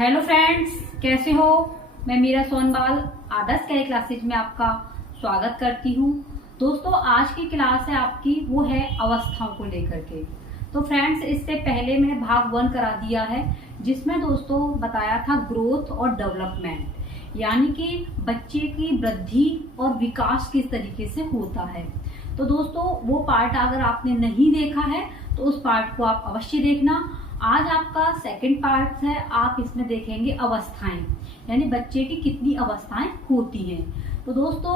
Hello friends, कैसे हो। मैं मीरा सोनवाल आदर्श कैरी क्लासेज में आपका स्वागत करती हूँ। दोस्तों, आज की क्लास है आपकी वो है अवस्थाओं को लेकर के। तो फ्रेंड्स, इससे पहले मैंने भाग 1 करा दिया है, जिसमें दोस्तों बताया था ग्रोथ और डेवलपमेंट, यानी कि बच्चे की वृद्धि और विकास किस तरीके से होता है। तो दोस्तों, वो पार्ट अगर आपने नहीं देखा है तो उस पार्ट को आप अवश्य देखना। आज आपका सेकंड पार्ट है, आप इसमें देखेंगे अवस्थाएं, यानी बच्चे की कितनी अवस्थाएं होती हैं। तो दोस्तों,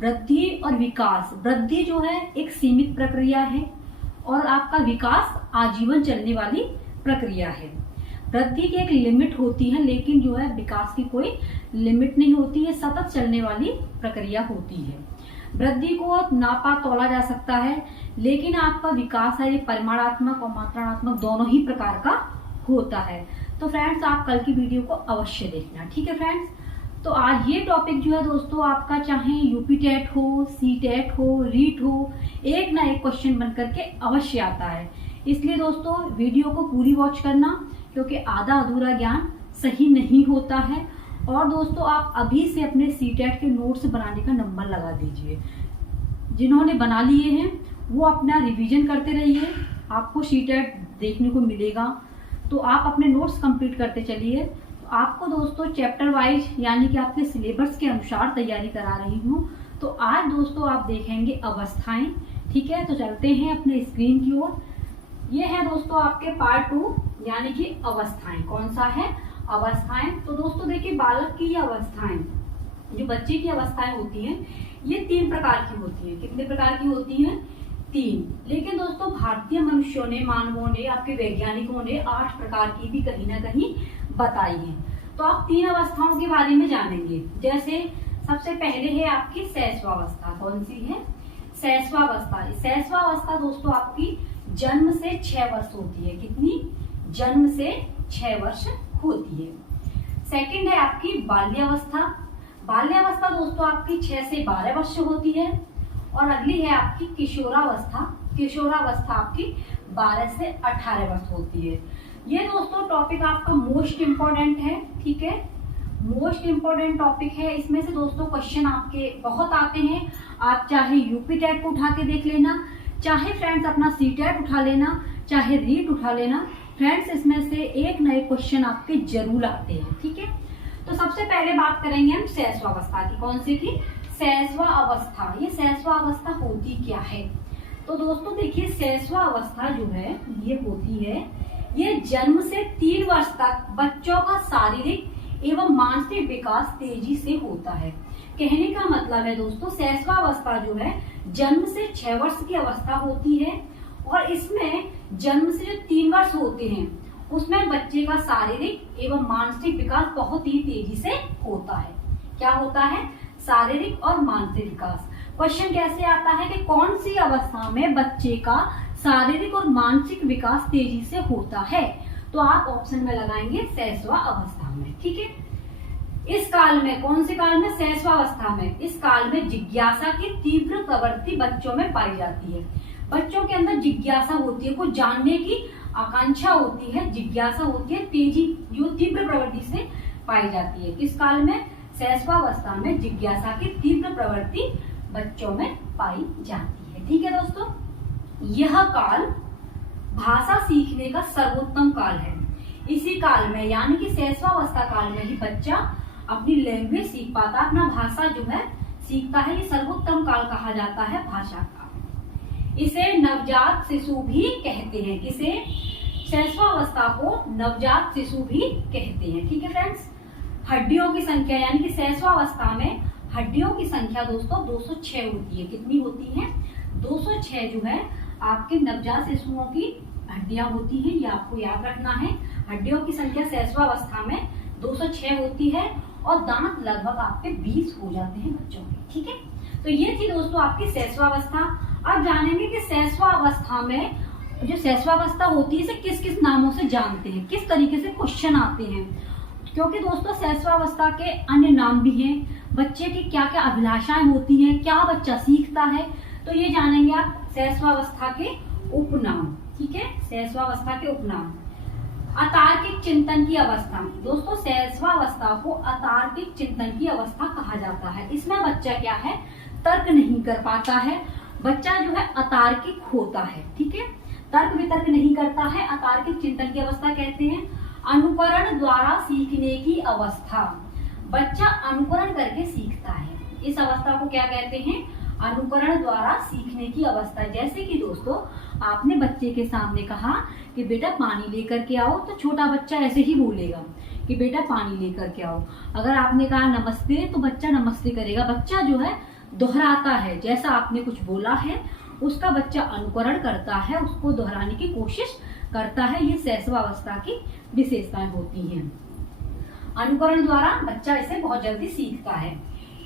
वृद्धि और विकास, वृद्धि जो है एक सीमित प्रक्रिया है और आपका विकास आजीवन चलने वाली प्रक्रिया है। वृद्धि की एक लिमिट होती है, लेकिन जो है विकास की कोई लिमिट नहीं होती है, सतत चलने वाली प्रक्रिया होती है। वृद्धि को नापा तोला जा सकता है, लेकिन आपका विकास है ये परिमाणात्मक और मात्रात्मक दोनों ही प्रकार का होता है। तो फ्रेंड्स, आप कल की वीडियो को अवश्य देखना, ठीक है फ्रेंड्स। तो आज ये टॉपिक जो है दोस्तों आपका, चाहे यूपी टेट हो, सी टेट हो, रीट हो, एक ना एक क्वेश्चन बन करके अवश्य आता है। इसलिए दोस्तों वीडियो को पूरी वॉच करना, क्योंकि आधा अधूरा ज्ञान सही नहीं होता है। और दोस्तों, आप अभी से अपने सीटेट के नोट्स बनाने का नंबर लगा दीजिए। जिन्होंने बना लिए हैं वो अपना रिवीजन करते रहिए, आपको सीटेट देखने को मिलेगा। तो आप अपने नोट्स कंप्लीट करते चलिए। तो आपको दोस्तों चैप्टर वाइज, यानी कि आपके सिलेबस के अनुसार तैयारी करा रही हूँ। तो आज दोस्तों आप देखेंगे अवस्थाएं, ठीक है। तो चलते हैं अपने स्क्रीन की ओर। ये है दोस्तों आपके पार्ट 2, यानी कि अवस्थाएं। कौन सा है? अवस्थाएं। तो दोस्तों देखिए, बालक की ये अवस्थाएं, जो बच्चे की अवस्थाएं होती हैं, ये 3 प्रकार की होती हैं। कितने प्रकार की होती हैं? 3। लेकिन दोस्तों भारतीय मनुष्यों ने, मानवों ने, आपके वैज्ञानिकों ने 8 प्रकार की भी कहीं ना कहीं बताई है। तो आप 3 अवस्थाओं के बारे में जानेंगे। जैसे सबसे पहले है आपकी शैशवावस्था। कौन सी है? शैशवावस्था। शैशवावस्था दोस्तों आपकी जन्म से 6 वर्ष होती है। कितनी? जन्म से 6 वर्ष होती है। सेकंड है आपकी बाल्यावस्था। बाल्यावस्था दोस्तों आपकी 6 से 12 वर्ष होती है। और अगली है आपकी किशोरावस्था। किशोरावस्था आपकी 12 से 18 वर्ष होती है। ये दोस्तों टॉपिक आपका मोस्ट इम्पोर्टेंट है, ठीक है। मोस्ट इम्पोर्टेंट टॉपिक है। इसमें से दोस्तों क्वेश्चन आपके बहुत आते हैं। आप चाहे यूपी टेट को उठा के देख लेना, चाहे फ्रेंड्स अपना सी टेट उठा लेना, चाहे रीट उठा लेना फ्रेंड्स, इसमें से एक नए क्वेश्चन आपके जरूर आते हैं, ठीक है। तो सबसे पहले बात करेंगे हम शैशवावस्था की। कौन सी की? शैशवावस्था। ये शैशवावस्था होती क्या है? तो दोस्तों देखिए, शैशवावस्था जो है ये होती है, ये जन्म से 3 वर्ष तक बच्चों का शारीरिक एवं मानसिक विकास तेजी से होता है। कहने का मतलब है दोस्तों, शैशवावस्था जो है जन्म से 6 वर्ष की अवस्था होती है, और इसमें जन्म से जो 3 वर्ष होते हैं उसमें बच्चे का शारीरिक एवं मानसिक विकास बहुत ही तेजी से होता है। क्या होता है? शारीरिक और मानसिक विकास। क्वेश्चन कैसे आता है कि कौन सी अवस्था में बच्चे का शारीरिक और मानसिक विकास तेजी से होता है? तो आप ऑप्शन में लगाएंगे शैशवा अवस्था में, ठीक है। इस काल में, कौन से काल में? शैशवावस्था में। इस काल में जिज्ञासा की तीव्र प्रवृत्ति बच्चों में पाई जाती है। बच्चों के अंदर जिज्ञासा होती है, कुछ जानने की आकांक्षा होती है, जिज्ञासा होती है, तेजी जो तीव्र प्रवृत्ति से पाई जाती है। किस काल में? शैशवावस्था में जिज्ञासा की तीव्र प्रवृत्ति बच्चों में पाई जाती है, ठीक है दोस्तों। यह काल भाषा सीखने का सर्वोत्तम काल है। इसी काल में, यानी कि शैशवावस्था काल में ही बच्चा अपनी लैंग्वेज सीख पाता, अपना भाषा जो है सीखता है। ये सर्वोत्तम काल कहा जाता है भाषा का। इसे नवजात शिशु भी कहते हैं। इसे शैशवावस्था को नवजात शिशु भी कहते हैं, ठीक है फ्रेंड्स। हड्डियों की संख्या, यानी कि शैशवावस्था में हड्डियों की संख्या दोस्तों 206 होती है। कितनी होती है? 206 जो है आपके नवजात शिशुओं की हड्डियां होती हैं, ये आपको याद रखना है। हड्डियों की संख्या शैशवावस्था में 206 होती है, और दांत लगभग आपके 20 हो जाते हैं बच्चों के, ठीक है। तो ये थी दोस्तों आपकी शैशवावस्था। अब जानेंगे कि शैशवावस्था में, जो शैशवावस्था होती है, इसे किस किस नामों से जानते हैं, किस तरीके से क्वेश्चन आते हैं। क्योंकि दोस्तों शैशवावस्था के अन्य नाम भी हैं, बच्चे की क्या क्या अभिलाषाएं होती हैं, क्या बच्चा सीखता है, तो ये जानेंगे आप शैशवावस्था के उपनाम, ठीक है। शैशवावस्था के उपनाम। अतार्किक चिंतन की अवस्था। दोस्तों शैशवावस्था को अतार्किक चिंतन की अवस्था कहा जाता है। इसमें बच्चा क्या है, तर्क नहीं कर पाता है, बच्चा जो है अतार्किक होता है। ठीक है, तर्क वितर्क नहीं करता है, अतार्किक चिंतन की अवस्था कहते हैं। अनुकरण द्वारा सीखने की अवस्था, बच्चा अनुकरण करके सीखता है। इस अवस्था को क्या कहते हैं, अनुकरण द्वारा सीखने की अवस्था। जैसे कि दोस्तों आपने बच्चे के सामने कहा कि बेटा पानी लेकर के आओ, तो छोटा बच्चा ऐसे ही बोलेगा कि बेटा पानी लेकर के आओ। अगर आपने कहा नमस्ते, तो बच्चा नमस्ते करेगा। बच्चा जो है दोहराता है, जैसा आपने कुछ बोला है उसका बच्चा अनुकरण करता है, उसको दोहराने की कोशिश करता है। ये शैशवावस्था की विशेषताएं होती हैं। अनुकरण द्वारा बच्चा इसे बहुत जल्दी सीखता है।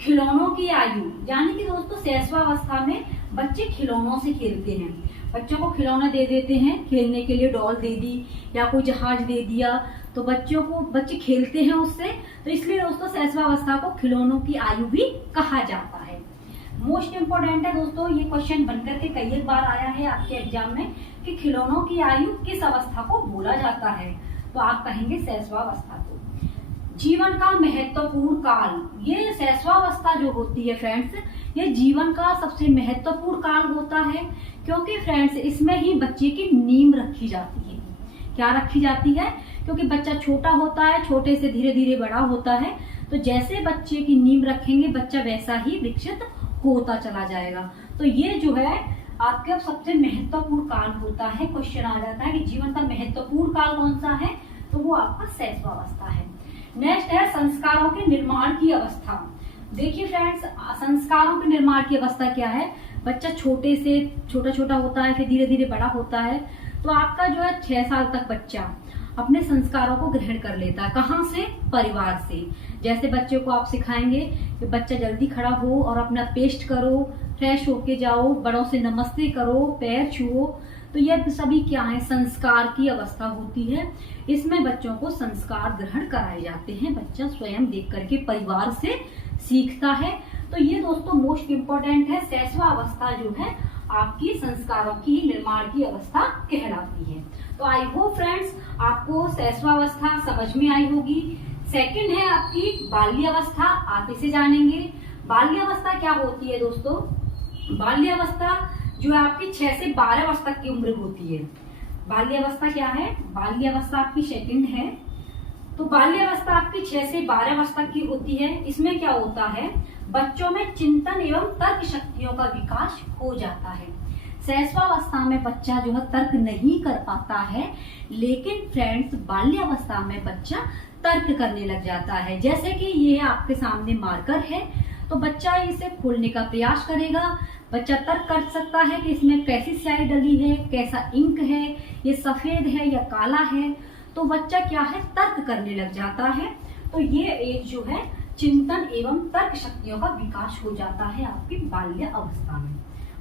खिलौनों की आयु, यानी कि दोस्तों शैशवावस्था में बच्चे खिलौनों से खेलते हैं। बच्चों को खिलौना दे देते हैं खेलने के लिए, डॉल दे दी या कोई जहाज दे दिया, तो बच्चे खेलते हैं उससे। तो इसलिए दोस्तों शैशवावस्था को खिलौनों की आयु भी कहा जाता है। मोस्ट इम्पोर्टेंट है दोस्तों, ये क्वेश्चन बनकर के कई एक बार आया है आपके एग्जाम में कि खिलौनों की आयु किस अवस्था को बोला जाता है, तो आप कहेंगे शैशवावस्था को। जीवन का महत्वपूर्ण काल, ये शैशवावस्था जो होती है फ्रेंड्स, ये जीवन का सबसे महत्वपूर्ण काल होता है, क्योंकि फ्रेंड्स इसमें ही बच्चे की नींव रखी जाती है। क्या रखी जाती है, क्योंकि बच्चा छोटा होता है, छोटे से धीरे धीरे बड़ा होता है, तो जैसे बच्चे की नींव रखेंगे बच्चा वैसा ही विकसित होता चला जाएगा। तो ये जो है आपका सबसे महत्वपूर्ण काल होता है। क्वेश्चन आ जाता है कि जीवन का महत्वपूर्ण काल कौन सा है, तो वो आपका शैशवावस्था है। नेक्स्ट है संस्कारों के निर्माण की अवस्था। देखिए फ्रेंड्स, संस्कारों के निर्माण की अवस्था क्या है, बच्चा छोटे से छोटा होता है, फिर धीरे धीरे बड़ा होता है। तो आपका जो है 6 साल तक बच्चा अपने संस्कारों को ग्रहण कर लेता है। कहाँ से, परिवार से। जैसे बच्चे को आप सिखाएंगे कि बच्चा जल्दी खड़ा हो और अपना पेस्ट करो, फ्रेश होके जाओ, बड़ों से नमस्ते करो, पैर छुओ, तो यह सभी क्या है, संस्कार की अवस्था होती है। इसमें बच्चों को संस्कार ग्रहण कराए जाते हैं। बच्चा स्वयं देख करके परिवार से सीखता है। तो ये दोस्तों मोस्ट इम्पोर्टेंट है। शैशवावस्था जो है आपकी संस्कारों की निर्माण की अवस्था कहलाती है। तो आई होप फ्रेंड्स आपको शैशवावस्था समझ में आई होगी। सेकंड है आपकी बाल्यावस्था, आप इसे जानेंगे। बाल्यावस्था क्या होती है दोस्तों, बाल्यावस्था जो है आपकी 6 से 12 वर्ष तक की उम्र होती है। बाल्यावस्था क्या है, बाल्यावस्था आपकी सेकंड है। तो बाल्यावस्था आपकी 6 से 12 वर्ष तक की होती है। इसमें क्या होता है, बच्चों में चिंतन एवं तर्क शक्तियों का विकास हो जाता है। शैशवावस्था में बच्चा जो है तर्क नहीं कर पाता है, लेकिन फ्रेंड्स बाल्यावस्था में बच्चा तर्क करने लग जाता है। जैसे कि ये आपके सामने मार्कर है, तो बच्चा इसे खोलने का प्रयास करेगा। बच्चा तर्क कर सकता है कि इसमें कैसी स्याही डली है, कैसा इंक है, ये सफेद है या काला है। तो बच्चा क्या है, तर्क करने लग जाता है। तो ये एज जो है चिंतन एवं तर्क शक्तियों का विकास हो जाता है आपकी बाल्य अवस्था में।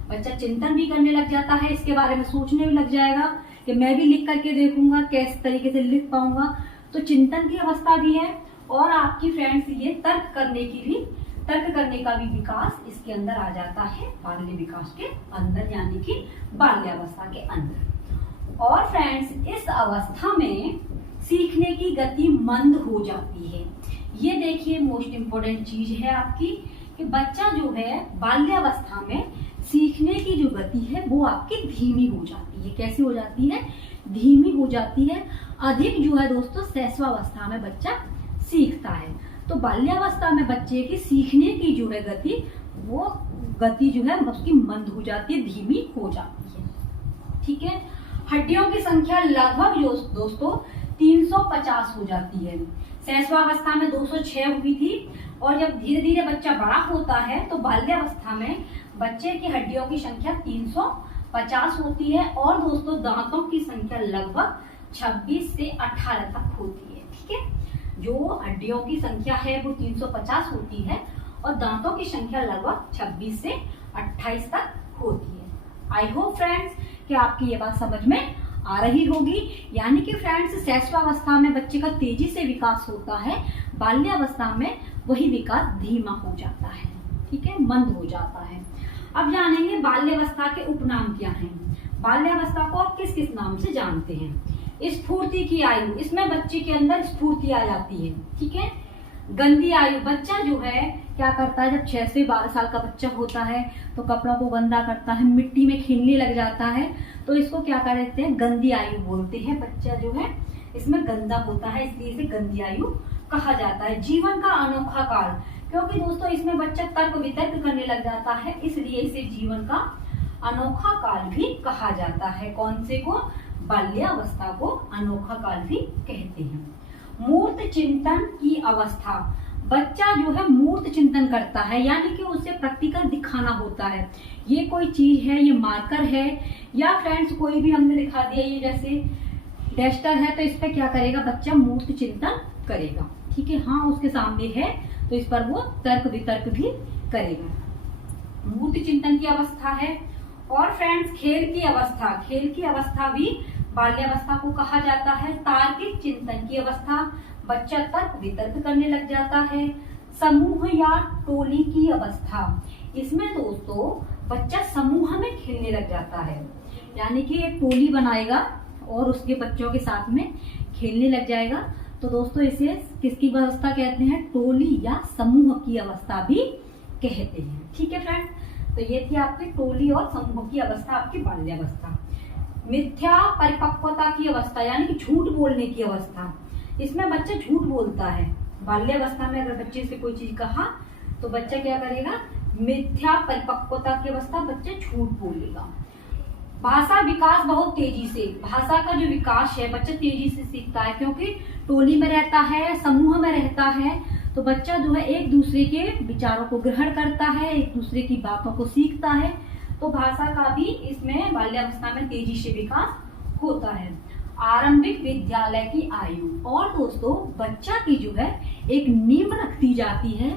बच्चा चिंतन भी करने लग जाता है, इसके बारे में सोचने भी लग जाएगा कि मैं भी लिख करके देखूंगा किस तरीके से लिख पाऊंगा। तो चिंतन की अवस्था भी है, और आपकी फ्रेंड्स ये तर्क करने का भी विकास इसके अंदर आ जाता है, बाल्य विकास के अंदर, यानी कि बाल्यावस्था के अंदर। और फ्रेंड्स इस अवस्था में सीखने की गति मंद हो जाती है। ये देखिए मोस्ट इम्पोर्टेंट चीज है आपकी कि बच्चा जो है बाल्यावस्था में सीखने की जो गति है वो आपकी धीमी हो जाती है। कैसी हो जाती है, धीमी हो जाती है। अधिक जो है दोस्तों शैशवावस्था में बच्चा सीखता है। तो बाल्यावस्था में बच्चे की सीखने की जो है गति, वो गति जो है उसकी मंद हो जाती है, धीमी हो जाती है। ठीक है, हड्डियों की संख्या लगभग जो दोस्तों 350 हो जाती है। शैशवावस्था में 206 हुई थी, और जब धीरे धीरे बच्चा बड़ा होता है तो बाल्यावस्था में बच्चे की हड्डियों की संख्या 350 होती है। और दोस्तों दांतों की संख्या लगभग 26 से 18 तक होती है। ठीक है, जो हड्डियों की संख्या है वो 350 होती है, और दांतों की संख्या लगभग 26 से 28 तक होती है। आई होप फ्रेंड्स कि आपकी ये बात समझ में आ रही होगी। यानी कि फ्रेंड्स शैशवावस्था में बच्चे का तेजी से विकास होता है, बाल्यावस्था में वही विकास धीमा हो जाता है। ठीक है, मंद हो जाता है। अब जानेंगे बाल्यावस्था के उपनाम क्या हैं। बाल्यावस्था को आप किस किस नाम से जानते हैं। स्फूर्ति की आयु, इसमें बच्चे के अंदर स्फूर्ति आ जाती है। ठीक है। गंदी आयु, बच्चा जो है क्या करता है, जब 6 से 12 साल का बच्चा होता है तो कपड़ों को गंदा करता है, मिट्टी में खेलने लग जाता है, तो इसको क्या कहते हैं, गंदी आयु बोलते हैं। बच्चा जो है इसमें गंदा होता है, इसलिए इसे गंदी आयु कहा जाता है। जीवन का अनोखा काल, क्योंकि दोस्तों इसमें बच्चा तर्क वितर्क करने लग जाता है, इसलिए इसे जीवन का अनोखा काल भी कहा जाता है। कौन से को, बाल्यावस्था को अनोखा काल भी कहते हैं। मूर्त चिंतन की अवस्था, बच्चा जो है मूर्त चिंतन करता है, यानी कि उसे प्रैक्टिकल दिखाना होता है। ये कोई चीज है, ये मार्कर है, या फ्रेंड्स कोई भी हमने दिखा दिया, ये जैसे डस्टर है, तो इस पे क्या करेगा बच्चा, मूर्त चिंतन करेगा। ठीक है। हाँ, उसके सामने है तो इस पर वो तर्क वितर्क भी करेगा। मूर्त चिंतन की अवस्था है। और फ्रेंड्स खेल की अवस्था, खेल की अवस्था भी बाल्यावस्था को कहा जाता है। तार्किक चिंतन की अवस्था, बच्चा तर्क वितर्क करने लग जाता है। समूह या टोली की अवस्था, इसमें दोस्तों बच्चा समूह में खेलने लग जाता है, यानी कि एक टोली बनाएगा और उसके बच्चों के साथ में खेलने लग जाएगा। तो दोस्तों इसे किसकी अवस्था कहते हैं, टोली या समूह की अवस्था भी कहते हैं। ठीक है फ्रेंड, तो ये थी आपकी टोली और समूह की अवस्था, आपकी बाल्यावस्था। मिथ्या परिपक्वता की अवस्था, यानी कि झूठ बोलने की अवस्था, इसमें बच्चा झूठ बोलता है। बाल्यावस्था में अगर बच्चे से कोई चीज कहा तो बच्चा क्या करेगा, मिथ्या परिपक्वता की अवस्था, बच्चा झूठ बोलेगा। भाषा विकास बहुत तेजी से, भाषा का जो विकास है बच्चा तेजी से सीखता है, क्योंकि टोली में रहता है, समूह में रहता है, तो बच्चा जो है एक दूसरे के विचारों को ग्रहण करता है, एक दूसरे की बातों को सीखता है। तो भाषा का भी इसमें बाल्यावस्था में तेजी से विकास होता है। आरंभिक विद्यालय की आयु, और दोस्तों बच्चा की जो है एक नींव रखती जाती है,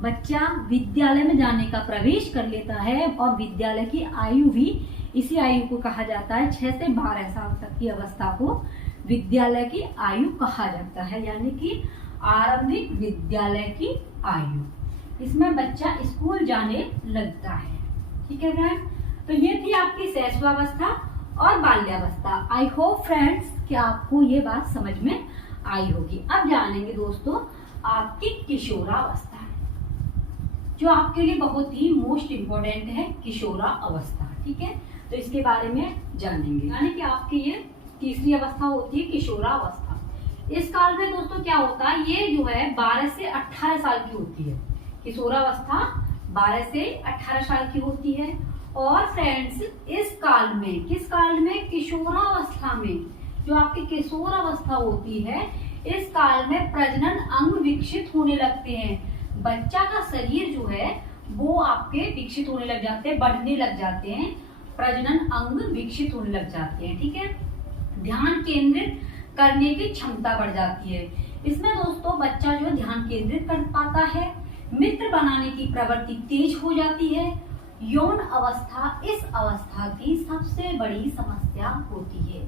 बच्चा विद्यालय में जाने का प्रवेश कर लेता है, और विद्यालय की आयु भी इसी आयु को कहा जाता है। 6 से 12 साल तक की अवस्था को विद्यालय की आयु कहा जाता है, यानी कि आरंभिक विद्यालय की आयु, इसमें बच्चा स्कूल जाने लगता है। ठीक है फ्रेंड्स, तो ये थी आपकी शैशवावस्था और बाल्यावस्था। आई होप फ्रेंड्स कि आपको ये बात समझ में आई होगी। अब जानेंगे दोस्तों आपकी किशोरावस्था, जो आपके लिए बहुत ही मोस्ट इम्पोर्टेंट है, किशोरा अवस्था। ठीक है, तो इसके बारे में जानेंगे, यानी कि आपकी ये तीसरी अवस्था होती है किशोरावस्था। इस काल में दोस्तों क्या होता है, ये जो है 12 से 18 साल की होती है। किशोरावस्था 12 से 18 साल की होती है। और फ्रेंड्स इस काल में, किस काल में, किशोरावस्था में, जो आपकी किशोरावस्था होती है, इस काल में प्रजनन अंग विकसित होने लगते हैं। बच्चा का शरीर जो है वो आपके विकसित होने लग जाते हैं, बढ़ने लग जाते हैं, प्रजनन अंग विकसित होने लग जाते हैं। ठीक है। ध्यान केंद्रित करने की क्षमता बढ़ जाती है, इसमें दोस्तों बच्चा जो ध्यान केंद्रित कर पाता है। मित्र बनाने की प्रवृत्ति तेज हो जाती है। यौन अवस्था इस अवस्था की सबसे बड़ी समस्या होती है।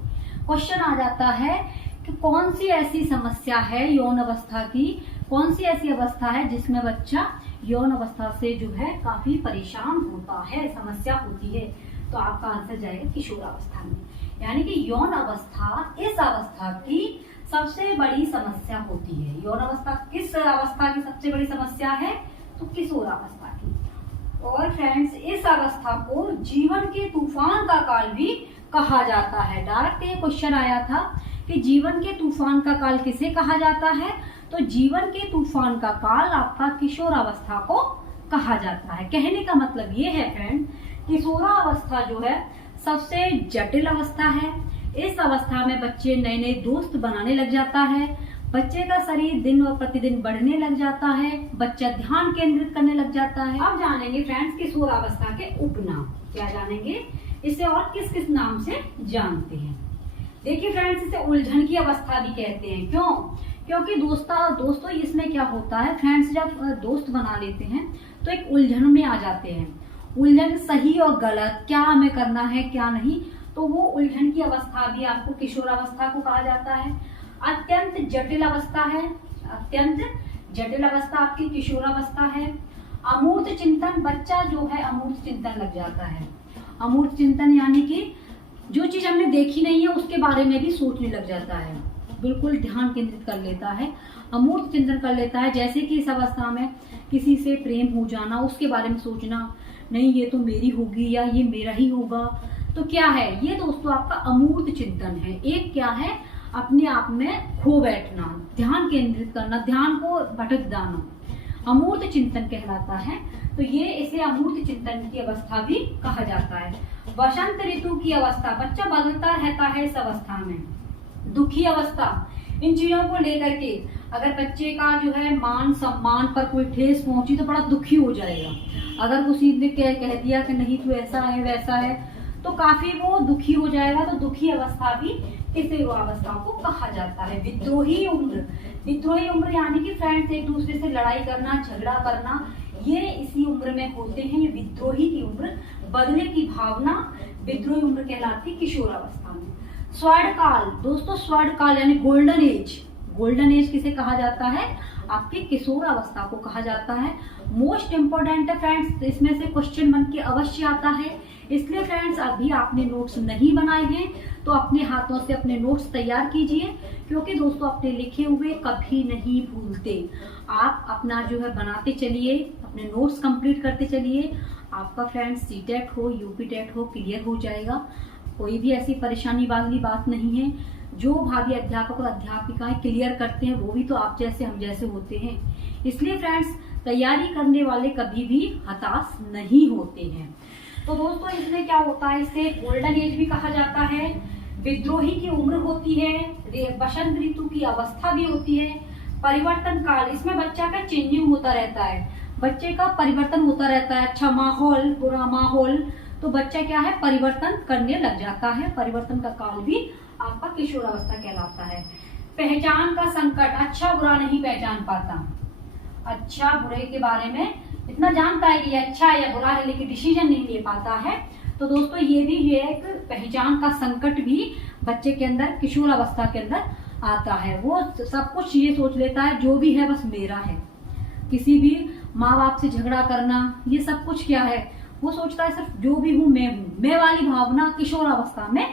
क्वेश्चन आ जाता है कि कौन सी ऐसी समस्या है यौन अवस्था की, कौन सी ऐसी अवस्था है जिसमें बच्चा यौन अवस्था से जो है काफी परेशान होता है, समस्या होती है, तो आपका आंसर जाएगा किशोरावस्था में। यानी कि यौन अवस्था इस अवस्था की सबसे बड़ी समस्या होती है। यौन अवस्था किस अवस्था की सबसे बड़ी समस्या है, तो किशोरावस्था की। और फ्रेंड्स इस अवस्था को जीवन के तूफान का काल भी कहा जाता है। डायरेक्ट ये क्वेश्चन आया था कि जीवन के तूफान का काल किसे कहा जाता है, तो जीवन के तूफान का काल आपका किशोरावस्था को कहा जाता है। कहने का मतलब ये है फ्रेंड, किशोरावस्था जो है सबसे जटिल अवस्था है। इस अवस्था में बच्चे नए नए दोस्त बनाने लग जाता है, बच्चे का शरीर दिन व प्रतिदिन बढ़ने लग जाता है, बच्चा ध्यान केंद्रित करने लग जाता है। अब जानेंगे फ्रेंड्स किशोरावस्था के उपनाम, क्या जानेंगे, इसे और किस किस नाम से जानते हैं। देखिए फ्रेंड्स, इसे उलझन की अवस्था भी कहते हैं। क्यों? क्योंकि दोस्तों इसमें क्या होता है फ्रेंड्स, जब दोस्त बना लेते हैं तो एक उलझन में आ जाते हैं। उलझन सही और गलत, क्या हमें करना है क्या नहीं, तो वो उलझन की अवस्था भी आपको किशोरावस्था को कहा जाता है। अत्यंत जटिल अवस्था है, अत्यंत जटिल अवस्था आपकी किशोरावस्था है। अमूर्त चिंतन, बच्चा जो है अमूर्त चिंतन लग जाता है। अमूर्त चिंतन यानी कि जो चीज हमने देखी नहीं है उसके बारे में भी सोचने लग जाता है, बिल्कुल ध्यान केंद्रित कर लेता है, अमूर्त चिंतन कर लेता है। जैसे कि इस अवस्था में किसी से प्रेम हो जाना, उसके बारे में सोचना, नहीं ये तो मेरी होगी या ये मेरा ही होगा। तो क्या है ये दोस्तों आपका अमूर्त चिंतन है। एक क्या है, अपने आप में खो बैठना, ध्यान केंद्रित करना, ध्यान को भटक जाना, अमूर्त चिंतन कहलाता है। तो ये इसे अमूर्त चिंतन की अवस्था भी कहा जाता है। वसंत ऋतु की अवस्था, बच्चा बदलता रहता है इस अवस्था में। दुखी अवस्था, इन चीजों को लेकर के अगर बच्चे का जो है मान सम्मान पर कोई ठेस पहुंची तो बड़ा दुखी हो जाएगा। अगर किसी ने कह दिया कि नहीं तू ऐसा है वैसा है, तो काफी वो दुखी हो जाएगा। तो दुखी अवस्था भी इस अवस्था को कहा जाता है। विद्रोही उम्र, विद्रोही उम्र यानी कि फ्रेंड्स एक दूसरे से लड़ाई करना, झगड़ा करना, ये इसी उम्र में होते हैं। ये विद्रोही की उम्र, बदले की भावना विद्रोही उम्र कहलाती है किशोर अवस्था में। स्वर्ण काल दोस्तों, स्वर्ण काल यानी गोल्डन एज, गोल्डन एज किसे कहा जाता है, आपके किशोर अवस्था को कहा जाता है। मोस्ट इंपोर्टेंट है फ्रेंड्स, इसमें से क्वेश्चन बन के अवश्य आता है। इसलिए फ्रेंड्स अभी आपने नोट्स नहीं बनाए हैं तो अपने हाथों से अपने नोट्स तैयार कीजिए, क्योंकि दोस्तों अपने लिखे हुए कभी नहीं भूलते। आप अपना जो है बनाते चलिए, अपने नोट्स कंप्लीट करते चलिए। आपका फ्रेंड्स सीटेट हो, यूपी टेट हो, क्लियर हो जाएगा। कोई भी ऐसी परेशानी वाली बात नहीं है। जो भावी अध्यापक और अध्यापिकाएं क्लियर करते हैं वो भी तो आप जैसे हम जैसे होते हैं। इसलिए फ्रेंड्स तैयारी करने वाले कभी भी हताश नहीं होते हैं। तो दोस्तों इसमें क्या होता है, इसे गोल्डन एज भी कहा जाता है, विद्रोही की उम्र होती है, वसंत ऋतु की अवस्था भी होती है, परिवर्तन काल, इसमें बच्चा का चेंजिंग होता रहता है, बच्चे का परिवर्तन होता रहता है। अच्छा माहौल, बुरा माहौल, तो बच्चा क्या है परिवर्तन करने लग जाता है। परिवर्तन का काल भी आपका किशोर अवस्था कहलाता है। पहचान का संकट, अच्छा बुरा नहीं पहचान पाता, अच्छा बुरे के बारे में इतना जानता है कि ये अच्छा है या बुरा है, लेकिन डिसीजन नहीं ले पाता है। तो दोस्तों ये भी एक पहचान का संकट भी बच्चे के अंदर, किशोर अवस्था के अंदर आता है। वो सब कुछ ये सोच लेता है जो भी है बस मेरा है। किसी भी माँ बाप से झगड़ा करना, ये सब कुछ क्या है, वो सोचता है सिर्फ जो भी हूँ, मैं वाली भावना किशोर अवस्था में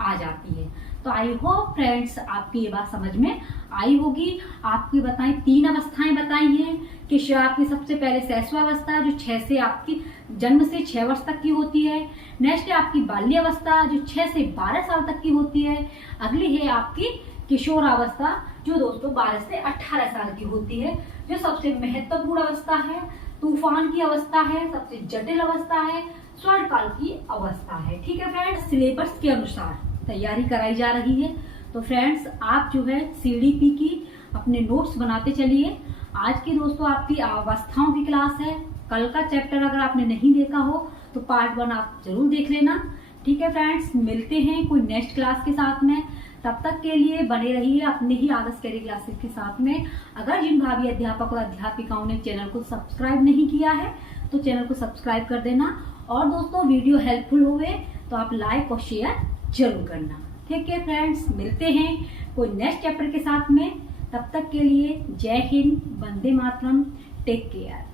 आ जाती है। तो आई होप फ्रेंड्स आपकी ये बात समझ में आई होगी। आपकी बताएं 3 अवस्थाएं बताई हैं कि आपकी सबसे पहले शैशवावस्था जो 6 से आपकी जन्म से 6 वर्ष तक की होती है। नेक्स्ट है आपकी बाल्य अवस्था जो 6 से 12 साल तक की होती है। अगली है आपकी किशोर अवस्था जो दोस्तों 12 से 18 साल की होती है, जो सबसे महत्वपूर्ण अवस्था है, तूफान की अवस्था है, सबसे जटिल अवस्था है, स्वर्ण काल की अवस्था है। ठीक है फ्रेंड्स, सिलेबस के अनुसार तैयारी कराई जा रही है। तो फ्रेंड्स आप जो है सीडीपी की अपने नोट्स बनाते चलिए। आज की दोस्तों आपकी अवस्थाओं की क्लास है। कल का चैप्टर अगर आपने नहीं देखा हो तो पार्ट 1 आप जरूर देख लेना। ठीक है फ्रेंड्स, मिलते हैं कोई नेक्स्ट क्लास के साथ में। तब तक के लिए बने रहिए अपने ही आदर्श कैरियर क्लासेस के साथ में। अगर जिन भावी अध्यापक और अध्यापिकाओं ने चैनल को सब्सक्राइब नहीं किया है तो चैनल को सब्सक्राइब कर देना। और दोस्तों वीडियो हेल्पफुल हुए तो आप लाइक और शेयर जरूर करना। ठीक है फ्रेंड्स, मिलते हैं कोई नेक्स्ट चैप्टर के साथ में। तब तक के लिए जय हिंद, वंदे मातरम, टेक केयर।